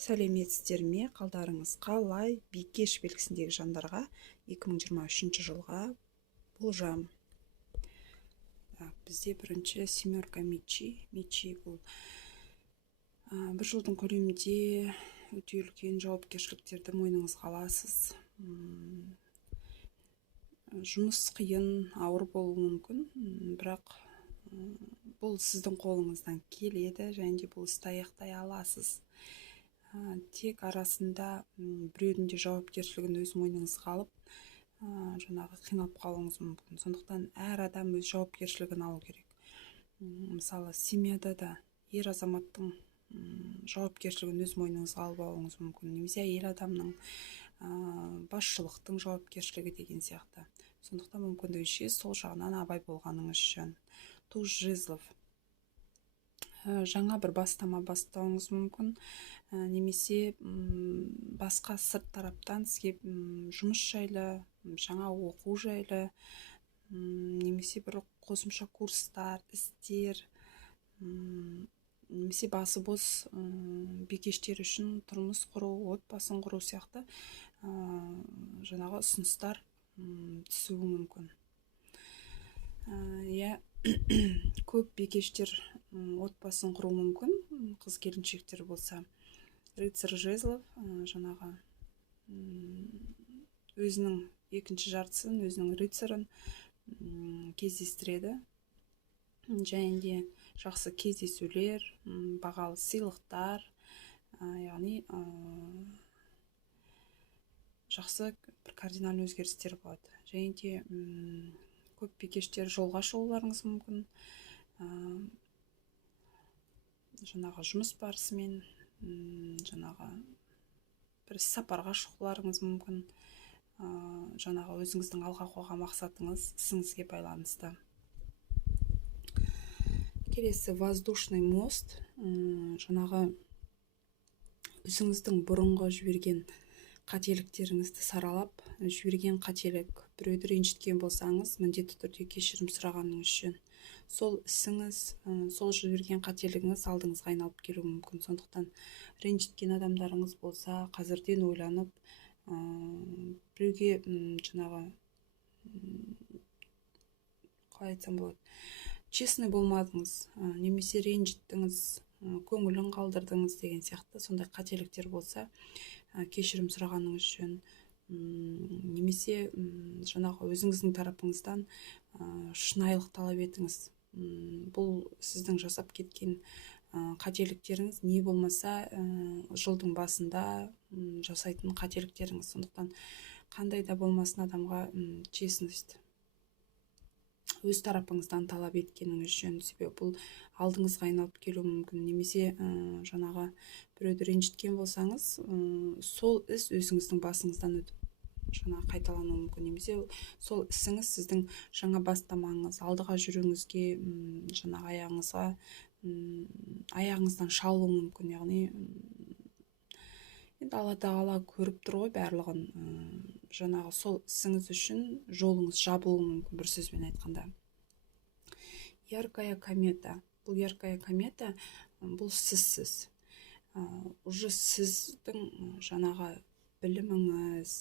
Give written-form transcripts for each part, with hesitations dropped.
Сәлеметсіздер ме? Қалдарыңыз қалай? Бикеш белгісіндегі жандарға 2023 жылға болжам. Бізде бірінші семерка мечи. Мечи бұл бір жылдың көлемінде өте үлкен жауапкершіліктерді мойныңызға аласыз. Жұмыс қиын, ауыр болуы мүмкін, бірақ бұл сіздің қолыңыздан келеді, және де бұл істі аяқтай аласыз. Тек арасында біреудің де жауапкершілігін өз мойныңызға алып, жаңағы қиналып қалуыңыз мүмкін. Сондықтан әр адам өз жауапкершілігін алу керек. Мысалы, семьяда да ер азаматтың жауапкершілігін өз мойныңызға алып алуыңыз мүмкін. Немесе әйел адамның басшылықтың жауапкершілігі деген сияқты. Сондықтан мүмкіндігінше сол жағынан абай болғаныңыз жөн. Туз жезлов. Жаңа бір бастама бастауыңыз мүмкін, немесе басқа сырт тараптан сізге жұмыс жайлы, жаңа оқу жайлы, немесе бір қосымша курстар, істер, немесе басы бос бикештер үшін тұрмыс құру, отбасын құру сияқты жаңағы ұсыныстар түсуі мүмкін. Көп бикештер отбасын құру мүмкін, қыз келіншектер болса. Рыцарь жезлов жаңағы өзінің екінші жартысын, өзінің рыцарын кездестіреді. Және де жақсы кездесулер, бағалы сыйлықтар, яғни жақсы бір кардинальный өзгерістер болады. Және де көп бикештер жолға шығуларыңыз мүмкін. Жаңағы жұмыс барысымен, жаңағы бір сапарға шығуларыңыз мүмкін. Жаңағы өзіңіздің алға қойған мақсатыңыз ісіңізге байланысты. Келесі воздушный мост. Жаңағы өзіңіздің бұрынғы жіберген қателіктеріңізді саралап, жіберген қателік біреуді ренжіткен болсаңыз, міндетті түрде кешірім сұрағаныңыз үшін. Сол ісіңіз, сол жіберген қателігіңіз алдыңызға айналып келуі мүмкін. Сондықтан ренжіткен адамдарыңыз болса, қазірден ойланып, біреуге жаңағы қалай айтсам болады, честный болмадыңыз, немесе ренжіттіңіз, көңілін қалдырдыңыз деген сияқты сондай қателіктер болса, кешірім сұрағаныңыз жөн. Немесе жаңағы өзіңіздің тарапыңыздан шынайылық талап етіңіз. Бұл сіздің жасап кеткен қателіктеріңіз не болмаса жылдың басында жасайтын қателіктеріңіз. Сондықтан қандай да болмасын адамға честность өз тарапыңыздан талап еткеніңіз жөн. Себебі бұл алдыңызға айналып келуі мүмкін. Немесе жаңағы біреуді ренжіткен болсаңыз, сол іс өзіңіздің басыңыздан өтіп жаңа қайталануы мүмкін. Немесе сол ісіңіз сіздің жаңа бастамаңыз, алдыға жүруіңізге, жаңа аяғыңыздан шалуы мүмкін. Яғни енді Алла тағала көріп тұр ғой барлығын. Жаңағы сол ісіңіз үшін жолыңыз жабылуы мүмкін, бір сөзбен айтқанда. Яркая комета. Бұл яркая комета, бұл сізсіз. Уже сіздің жаңағы біліміңіз,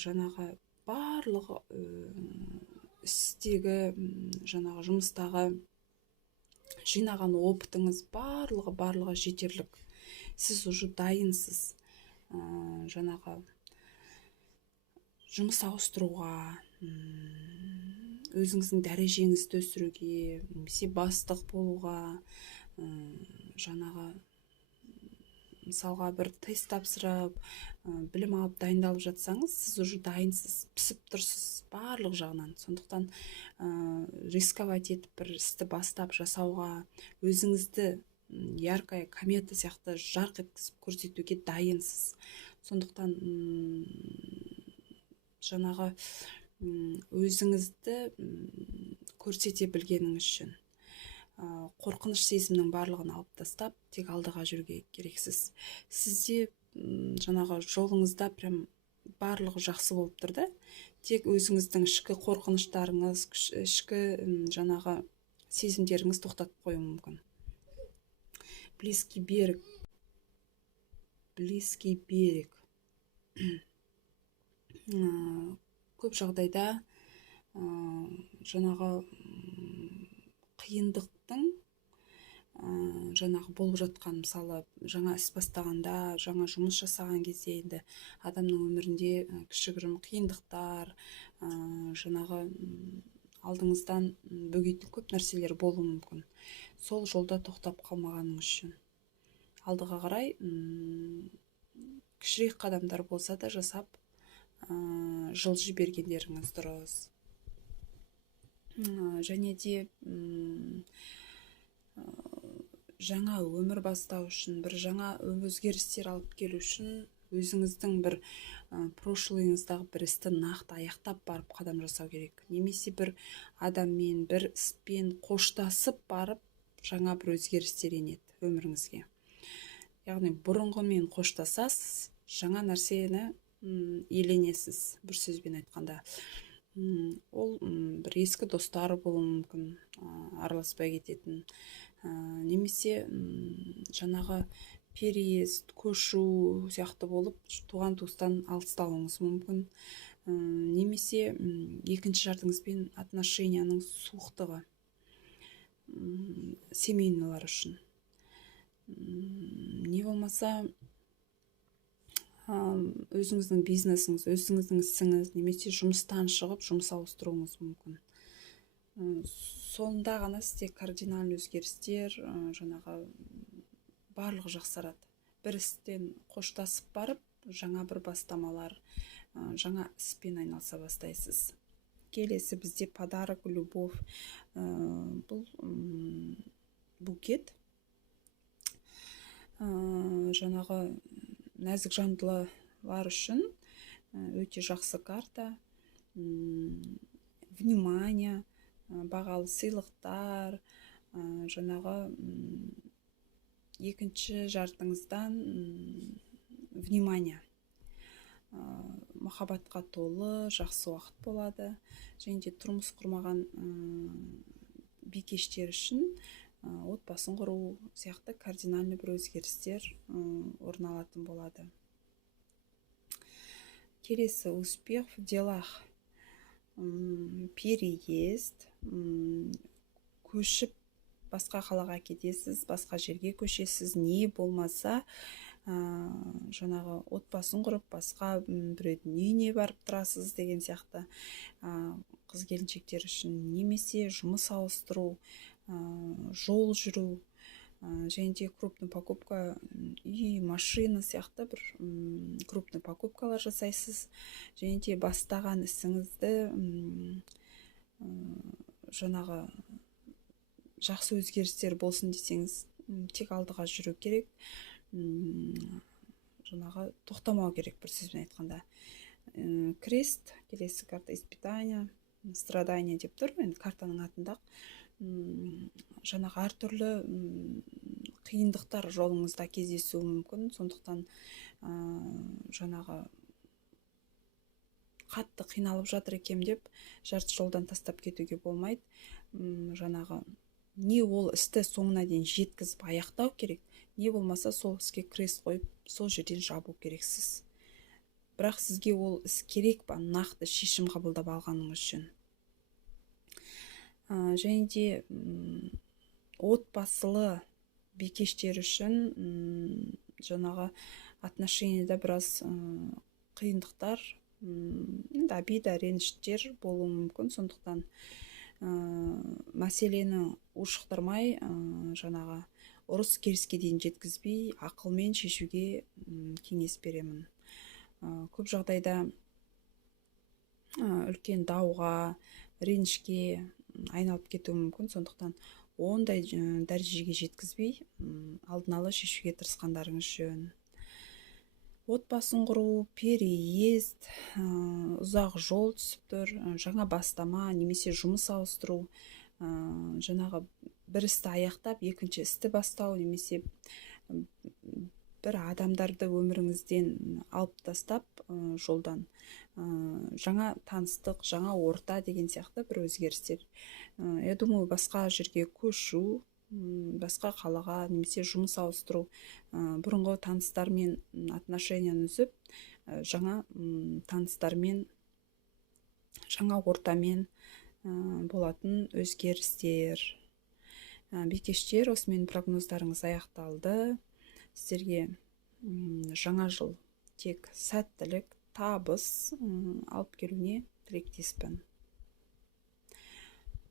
жаңағы барлығы істегі, жаңағы жұмыстағы жинаған опытыңыз барлығы жетерлік. Сіз уже дайынсыз жаңағы жұмыс ауыстыруға, өзіңіздің дәрежеңізді өсіруге, немесе бастық болуға, жаңағы мысалға бір тест тапсырып, білім алып дайындалып жатсаңыз, сіз уже дайынсыз, пісіп тұрсыз барлық жағынан. Сондықтан рисковать етіп бір істі бастап жасауға, өзіңізді яркая комета сияқты жарқ еткізіп көрсетуге дайынсыз. Сондықтан жаңағы өзіңізді көрсете білгеніңіз үшін қорқыныш сезімнің барлығын алып тастап, тек алдыға жүруге керексіз. Сізде жаңағы жолыңызда прям барлығы жақсы болып тұрды. Тек өзіңіздің ішкі қорқыныштарыңыз, ішкі жаңағы сезімдеріңіз тоқтатып қою мүмкін. Близкий берег. близкий берег. Көп жағдайда жаңағы қиындықтың жаңағы болып жатқан, мысалы жаңа іс бастағанда, жаңа жұмыс жасаған кезде енді адамның өмірінде кішігірім қиындықтар, жаңағы алдыңыздан бөгейтін көп нәрселер болуы мүмкін. Сол жолда тоқтап қалмағаныңыз үшін алдыға қарай кішірек қадамдар болса да жасап жылжи бергендеріңіз дұрыс. Және де жаңа өмір бастау үшін, бір жаңа өзгерістер алып келу үшін өзіңіздің бір прошлойыңыздағы бір істі нақты аяқтап барып қадам жасау керек. Немесе бір адаммен, бір іспен қоштасып барып жаңа бір өзгерістер енеді өміріңізге. Яғни бұрынғымен қоштасасыз, жаңа нәрсені еленесіз, бір сөзбен айтқанда. Ол бір ескі достар болуы мүмкін, араласпай кететін. Немесе жаңағы переезд, көшу сияқты болып туған туыстан алыстауыңыз мүмкін. Немесе екінші жартыңызбен отношенияның суықтығы, семейныйлар үшін. Не болмаса өзіңіздің бизнесіңіз, өзіңіздің ісіңіз, немесе жұмыстан шығып жұмыс ауыстыруыңыз мүмкін. Сонда ғана сізде кардинальный өзгерістер, жаңағы барлығы жақсарады. Бір істен қоштасып барып, жаңа бір бастамалар, жаңа іспен айналыса бастайсыз. Келесі бізде подарок, любовь. Бұл букет. Жаңағы нәзік жандылар үшін өте жақсы карта. Внимание, бағалы сыйлықтар, жаңағы екінші жартыңыздан внимание, махаббатқа толы жақсы уақыт болады. Және де тұрмыс құрмаған бикештер үшін отбасын құру сияқты кардинальный бір өзгерістер орын алатын болады. Келесі успех в делах. Переезд, көшіп басқа қалаға кетесіз, басқа жерге көшесіз, не болмаса жаңағы отбасын құрып басқа біреудің үйіне барып тұрасыз деген сияқты қыз келіншектер үшін. Немесе жұмыс ауыстыру, жол жүру, және де крупный покупка, үй, машина сияқты бір крупный покупкалар жасайсыз. Және де бастаған ісіңізді жаңағы жақсы өзгерістер болсын десеңіз, тек алдыға жүру керек, жаңағы тоқтамау керек, бір сөзбен айтқанда. Крест, келесі карта испытания, страдания деп тұр, енді картаның атында. Жаңағы әртүрлі қиындықтар жолыңызда кездесуі мүмкін, сондықтан жаңағы қатты қиналып жатыр екем деп жарты жолдан тастап кетуге болмайды. Жаңағы не ол істі соңына дейін жеткізіп аяқтау керек, не болмаса сол іске крест қойып сол жерден жабу керексіз. Бірақ сізге ол іс керек па, нақты шешім қабылдап алғаныңыз үшін. Және де отбасылы бикештер үшін жаңағы отношенияда біраз қиындықтар, обида, реніштер болуы мүмкін. Сондықтан мәселені ушықтырмай, жаңағы ұрыс керіске дейін жеткізбей, ақылмен шешуге кеңес беремін. Көп жағдайда үлкен дауға, ренішке айналып кетуі мүмкін. Сондықтан ондай дәрежеге жеткізбей, алдын ала шешуге тырысқандарыңыз жөн. Отбасын құру, переезд, ұзақ жол түсіп тұр, жаңа бастама, немесе жұмыс ауыстыру, жаңағы бір істі аяқтап, екінші істі бастау, немесе бір адамдарды өміріңізден алып тастап жолдан, жаңа таныстық, жаңа орта деген сияқты бір өзгерістер. Я думаю, басқа жерге көшу, басқа қалаға немесе жұмыс ауыстыру, бұрынғы таныстармен отношенияны үзіп, жаңа таныстармен, жаңа ортамен болатын өзгерістер. Бикештер, осымен прогноздарыңыз аяқталды. Сіздерге жаңа жыл тек сәттілік, табыс алып келуіне тілектеспін.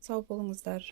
Сау болыңыздар.